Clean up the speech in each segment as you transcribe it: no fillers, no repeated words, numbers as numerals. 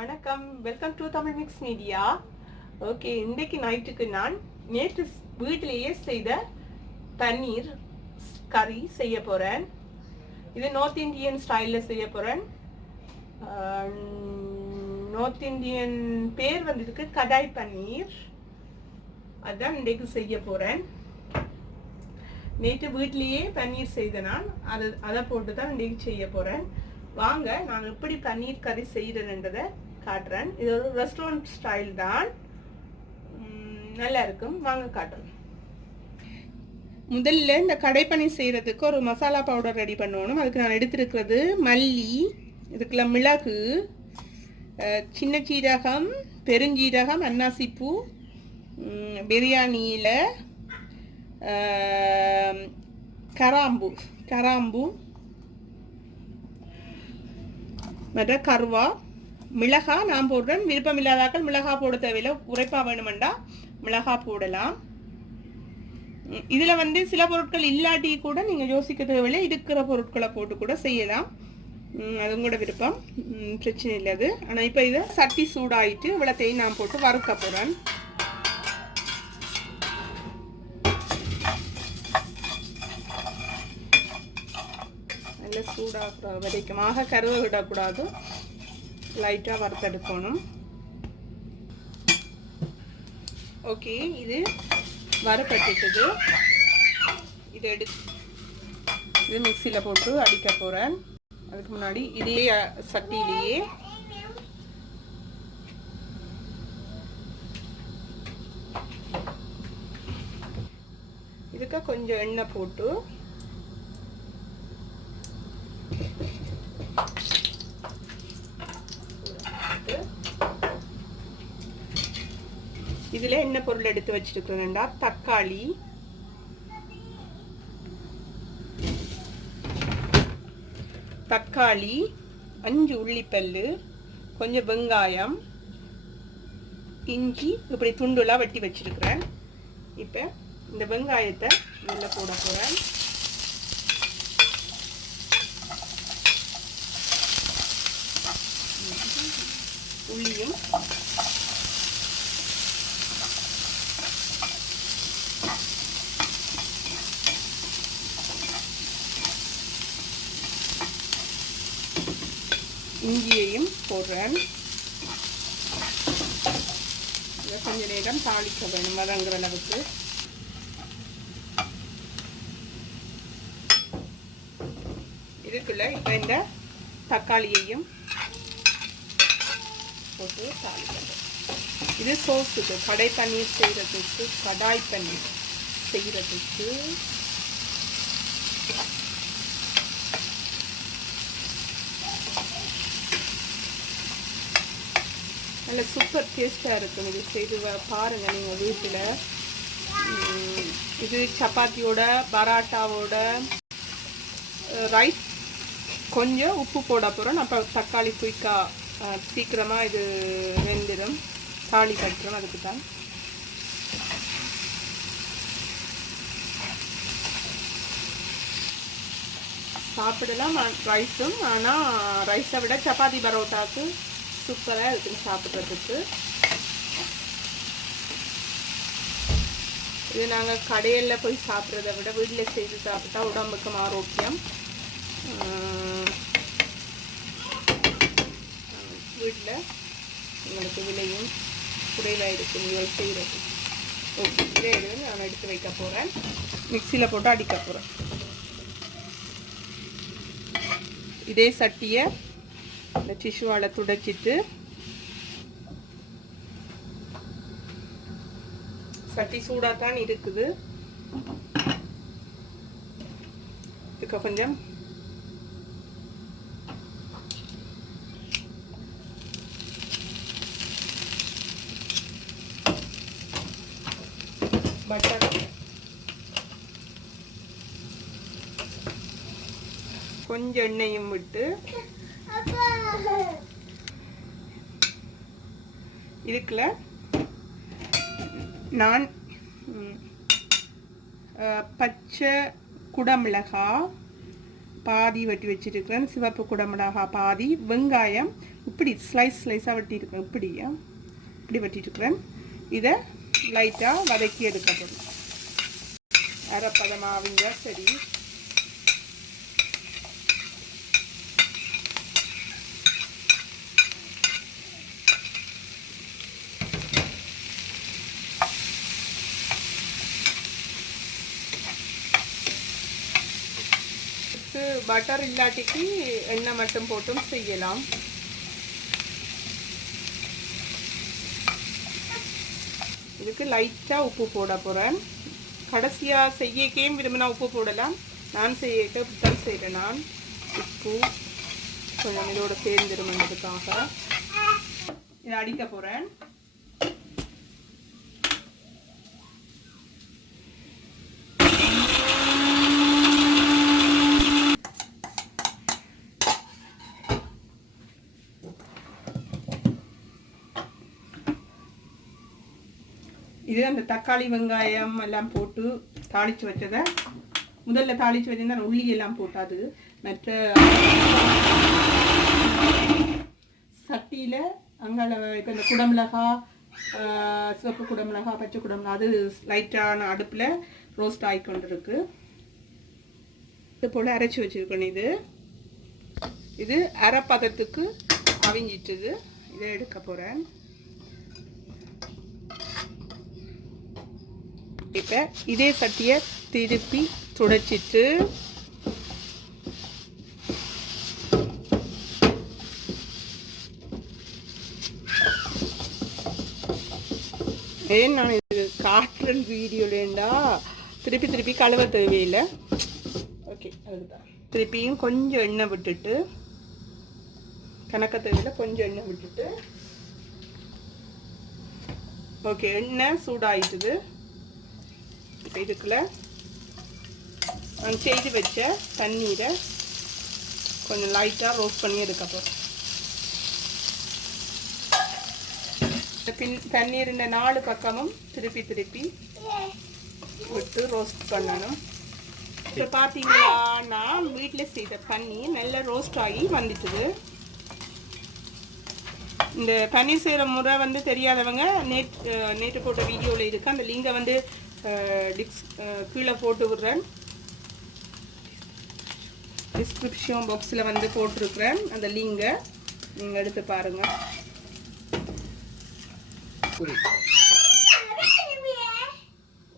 வணக்கம், welcome to Tamil mix media. Okay, இன்றைக்கு நைட்டுக்கு நான் நேற்று வீட்டிலேயே செய்த பன்னீர் கறி செய்ய போகிறேன். இது நார்த் இந்தியன் ஸ்டைலில் செய்ய போகிறேன். நார்த் இந்தியன் பேர் வந்ததுக்கு கடாய் பன்னீர். அதுதான் இன்றைக்கு செய்ய போகிறேன். நேற்று வீட்டிலேயே பன்னீர் செய்த நான் அதை போட்டு தான் இன்றைக்கு செய்ய போகிறேன். வாங்க, நான் எப்படி பன்னீர் கறி செய்கிறேன்றதை காட்டுறேன். இது ஒரு ரெஸ்டாரண்ட் ஸ்டைல் தான், நல்லா இருக்கும். வாங்க காட்டுறேன். முதல்ல இந்த கடை பன்னீர் செய்கிறதுக்கு ஒரு மசாலா பவுடர் ரெடி பண்ணணும். அதுக்கு நான் எடுத்துருக்கிறது மல்லி, இதுக்குள்ள மிளகு, சின்ன சீரகம், பெருஞ்சீரகம், அன்னாசிப்பூ, பிரியாணியில் கராம்பு மற்ற கருவா, மிளகா நான் போடுறேன். விருப்பம் இல்லாதாக்கள் மிளகா போட தேவையில்லை. உரைப்பா வேணுமெண்டா மிளகா போடலாம். இதில் சில பொருட்கள் இல்லாட்டி கூட நீங்கள் யோசிக்க தேவையில்லை. இருக்கிற பொருட்களை போட்டு கூட செய்யலாம். அது கூட விருப்பம், பிரச்சனை இல்லை அது. ஆனால் இப்போ இதை சட்டி சூடாயிட்டு இவ்வளோத்தையும் நான் போட்டு வறுக்க போகிறேன். நல்ல சூடாக வரைக்குமாக கருவை விடக்கூடாது, லைட்டாக வறுத்தெடுக்கணும். ஓகே, இது வறுப்பட்டுட்டுது. இது மிக்சியில் போட்டு அடிக்க போகிறேன். அதுக்கு முன்னாடி இதே சட்டியிலேயே இதுக்கு கொஞ்சம் எண்ணெய் போட்டு இதுல என்ன பொருள் எடுத்து வச்சிருக்கிறேன்டா, தக்காளி, தக்காளி, 5 உள்ளிப்பல்லு, கொஞ்சம் வெங்காயம், இஞ்சி இப்படி துண்டுலாம் வெட்டி வச்சிருக்கிறேன். இப்போ இந்த வெங்காயத்தை நல்லா போட போகிறேன். உள்ளியும் இஞ்சியையும் போடுறேன். கொஞ்ச நேரம் தாளிக்க வேணும், வதங்குற அளவுக்கு. இதுக்குள்ள இப்போ இந்த தக்காளியையும் போட்டு தாளிக்கணும். இது சோஸுக்கு, கடை பன்னீர் செய்கிறதுக்கு, கடாய் பன்னீர் செய்கிறதுக்கு நல்ல சூப்பர் டேஸ்ட்டாக இருக்கும். இது செய்து பாருங்கள் நீங்கள் வீட்டில். இது சப்பாத்தியோட, பராட்டாவோட, ரைஸ் கொஞ்சம் உப்பு போட போகிறோம். அப்போ தக்காளி குயிக்காக சீக்கிரமாக இது வெந்துடும், தாளி கட்டுறோம். அதுக்கு தான் சாப்பிடலாம் ரைஸும். ஆனால் ரைஸை விட சப்பாத்தி பரோட்டாவுக்கு சூப்பராக இருக்குன்னு சாப்பிட்றதுக்கு. இது நாங்கள் கடையில் போய் சாப்பிட்றத விட வீட்டில் செய்து சாப்பிட்டா உடம்புக்கும் ஆரோக்கியம். வீட்டில் உங்களுக்கு விலையும் குறைவாக இருக்குது நீங்கள் செய்கிறது. ஓகே, இதே நான் எடுத்து வைக்க போகிறேன். மிக்சியில் போட்டு அடிக்க போகிறேன். இதே சட்டியை இந்த டிஷ்யூவால் துடைச்சிட்டு, சட்டி சூடாக தான் இருக்குது. இதுக்கு கொஞ்சம் பட்டர், கொஞ்சம் எண்ணெயும் விட்டு இதுக்குள்ள நான் பச்சை குடமிளகாய் பாதி வெட்டி வச்சிருக்கிறேன், சிவப்பு குடமிளகாய் பாதி, வெங்காயம் இப்படி ஸ்லைஸாக வெட்டியிருக்கேன். இப்படி வெட்டிட்டுருக்கிறேன். இதை லைட்டாக வதக்கி எடுக்க போகிறேன். அரைப்பதமாவிங்க சரி. பட்டர் இல்லாட்டிக்கு எண்ணெய் மட்டும் போட்டும் செய்யலாம். இதுக்கு லைட்டாக உப்பு போட போகிறேன். கடைசியாக செய்யக்கையும் விரும்பினா உப்பு போடலாம். நான் செய்யக்க இப்படித்தான் செய்கிறேன். நான் உப்பு கொஞ்சம் இதோட சேர்ந்துருமன்றதுக்காக இதை அடிக்க போகிறேன். இது அந்த தக்காளி வெங்காயம் எல்லாம் போட்டு தாளித்து வச்சதை முதல்ல தாளித்து வச்சிருந்தா உள்ளி எல்லாம் போட்டாது. மற்ற சட்டியில் அங்கால இப்போ இந்த குடமிளகா, சிவப்பு குடமிளகா, பச்சை குடமிளகா அது லைட்டான அடுப்பில் ரோஸ்ட் ஆகி கொண்டு இருக்கு. இது போல் அரைச்சி வச்சுருக்கணும். இது அரை பதத்துக்கு அவிஞ்சிட்டுது. இதை எடுக்க போகிறேன். இப்போ இதே சட்டியை திருப்பி துடைச்சிட்டு ஏன் நான் இது காட்டுறேன் வீடியோலேண்டா திருப்பி கழுவ தேவையில்லை. ஓகே, அதுதான். திருப்பியும் கொஞ்சம் எண்ணெய் விட்டுட்டு, கணக்க தேவையில்லை, கொஞ்சம் எண்ணெய் விட்டுட்டு. ஓகே, எண்ணெய் சூடாயிட்டுது. இப்போ இதுக்குள்ள நான் செய்து வச்ச தண்ணீரை கொஞ்சம் லைட்டாக ரோஸ்ட் பண்ணி எடுக்கப்போம். தண்ணீர் இந்த 4 பக்கமும் திருப்பி விட்டு ரோஸ்ட் பண்ணணும். இப்போ பார்த்தீங்களா, நான் வீட்டில் செய்த பன்னீர் நல்லா ரோஸ்ட் ஆகி வந்துட்டுது. இந்த பன்னீர் செய்கிற முறை வந்து தெரியாதவங்க நேற்று போட்ட வீடியோவில் இருக்குது. அந்த லிங்கை வந்து கீழே போட்டு விடுறேன். டிஸ்கிரிப்ஷன் பாக்ஸில் வந்து போட்டிருக்கிறேன். அந்த லிங்கை நீங்கள் எடுத்து பாருங்கள்.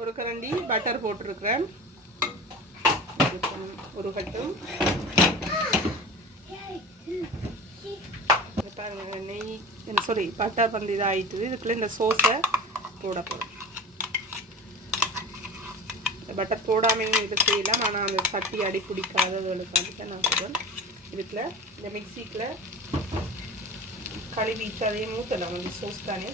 ஒரு கரண்டி பட்டர் போட்டிருக்கிறேன். ஒரு கட்டும் பாருங்க. நெய் பட்டர் வந்து இதாகிட்டு இதுக்குள்ளே இந்த சோஸை போட போகிறேன். பட்டர் போடாமையும் இதை செய்யலாம். ஆனால் அந்த சட்டி அடி பிடிக்காதவர்களுக்காக நான் சொல்கிறேன். இதுக்குள்ள இந்த மிக்சிக்குள்ள கழுவிட்டு அதையும் ஊற்றலாம். அந்த சோஸ் தானே.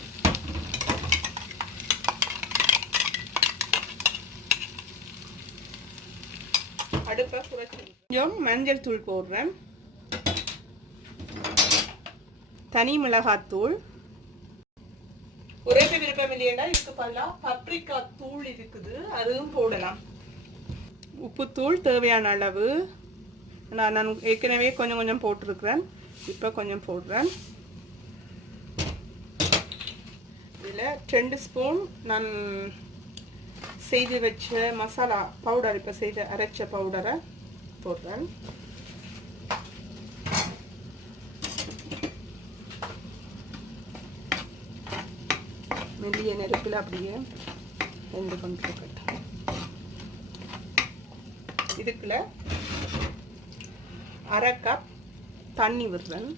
அடுப்பை குறைச்சி கொஞ்சம் மஞ்சள் தூள் போடுறேன். தனி மிளகாத்தூள். ஒரே விருப்பம் இல்லையா, இதுக்கு பதிலாக பப்ரிக்கா தூள் இருக்குது, அதுவும் போடலாம். உப்புத்தூள் தேவையான அளவு. நான் ஏற்கனவே கொஞ்சம் போட்டிருக்கிறேன். இப்போ கொஞ்சம் போடுறேன். இதில் 2 ஸ்பூன் நான் செய்து வச்ச மசாலா பவுடர், இப்போ அரைச்ச பவுடரை போடுறேன். மெல்லிய நெருப்பில் அப்படியே வெந்து கொண்டு இருக்கட்டும். இதுக்குள்ள 1/2 கப் தண்ணி விடுறேன்.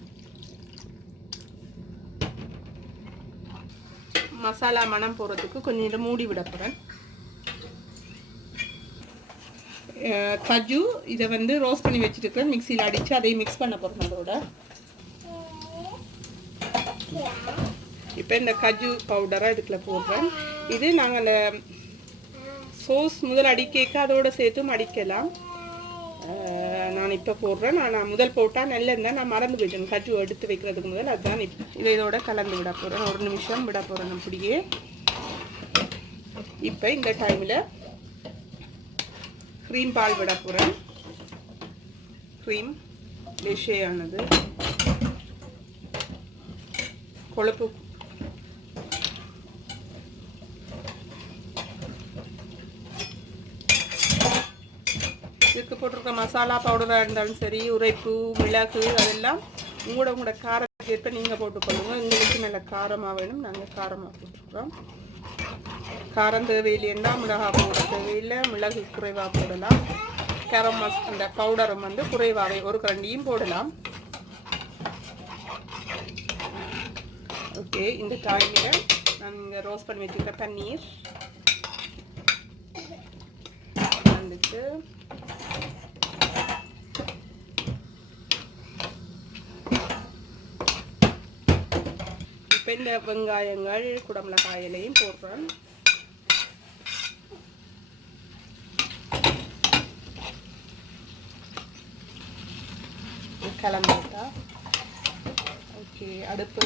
மசாலா மணம் போகிறதுக்கு கொஞ்சம் இதை மூடி விட போகிறேன். கஜு இதை வந்து ரோஸ்ட் பண்ணி வச்சுருக்கேன். மிக்சியில் அடித்து அதையும் மிக்ஸ் பண்ண போகிறேன் அதோட. இப்போ இந்த கஜு பவுடரை இதுக்குள்ள போடுறேன். இது நாங்கள் அந்த சோஸ் முதல் அடிக்க அதோடு சேர்த்தும் அடிக்கலாம். நான் இப்போ போடுறேன். நான் முதல் போட்டால் நல்லா இருந்தால் நான் மறந்து போயிட்டேன் கஜு எடுத்து வைக்கிறதுக்கு முதல். அதுதான் இதை இதோட கலந்து விட போகிறேன். 1 நிமிஷம் விட போகிறேன் அப்படியே. இப்போ இந்த டைமில் க்ரீம் பால் விட போகிறேன். க்ரீம் டெஷேயானது கொழுப்பு இதுக்கு போட்டிருக்க மசாலா பவுடராக இருந்தாலும் சரி, உரைப்பு, மிளகு அதெல்லாம் உங்களோட காரத்துக்கு ஏற்ப நீங்கள் போட்டுக்கொள்ளுங்க. எங்களுக்கு நல்ல காரமாக வேணும், நாங்கள் காரமாக போட்டுருக்கோம். காரம் தேவையில்லைன்னா மிளகாய் போட தேவையில்லை, மிளகு குறைவாக போடலாம். கரம் அந்த பவுடரும் வந்து குறைவாகவே ஒரு கரண்டியும் போடலாம். ஓகே, இந்த டைமில் நான் இங்கே ரோஸ்ட் பண்ணி வச்சுக்கிற பன்னீர் வந்துட்டு இப்போ இந்த வெங்காயங்கள் குடமிளகாயிலையும் போடுறேன். கிளம்பிட்டா ஓகே. அடுப்பு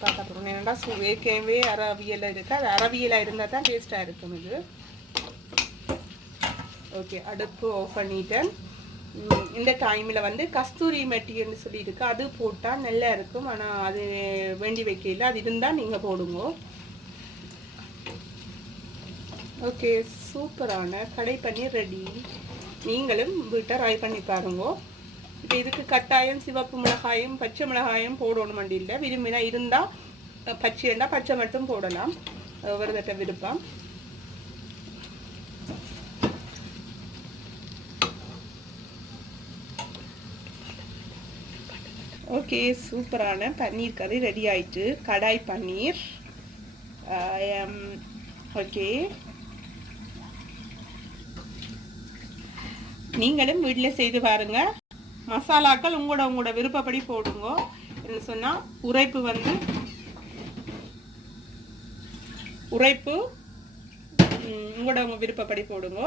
பார்த்துக்கணும். ஏன்னா ஏற்கனவே அரவியல் இருக்குது, அது அரவியலாக இருந்தால் தான் டேஸ்ட்டாக இருக்கும் இது. ஓகே, அடுப்பு ஆஃப் பண்ணிட்டேன். இந்த டைமில் வந்து கஸ்தூரி மெட்டின்னு சொல்லியிருக்கு, அது போட்டால் நல்லா இருக்கும். ஆனால் அது வேண்டி வைக்கல, அது இருந்தால் நீங்கள் போடுங்க. ஓகே, சூப்பரான கடை பன்னீர் ரெடி. நீங்களும் வீட்டை ட்ரை பண்ணி பாருங்க. இப்போ இதுக்கு கட்டாயம் சிவப்பு மிளகாயும் பச்சை மிளகாயும் போடணும் வண்டியில். விரும்பினா இருந்தால் பச்சைன்னா பச்சை மட்டும் போடலாம், ஒரு தட்ட விருப்பம். ஓகே, சூப்பரான பன்னீர் கறி ரெடி ஆயிட்டு. கடாய் பன்னீர். ஓகே, நீங்களும் வீட்டில் செய்து பாருங்க. மசாலாக்கள் உங்களோட விருப்பப்படி போடுங்க. என்ன சொன்னால் உரைப்பு உங்களோட விருப்பப்படி போடுங்க.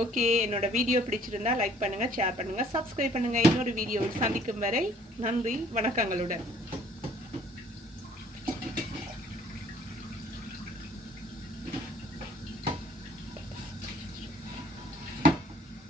ஓகே, என்னோட வீடியோ பிடிச்சிருந்தா லைக் பண்ணுங்க, ஷேர் பண்ணுங்க, சப்ஸ்கிரைப் பண்ணுங்க. இன்னொரு வீடியோவில் சந்திக்கும் வரை நன்றி, வணக்கங்களுடன்.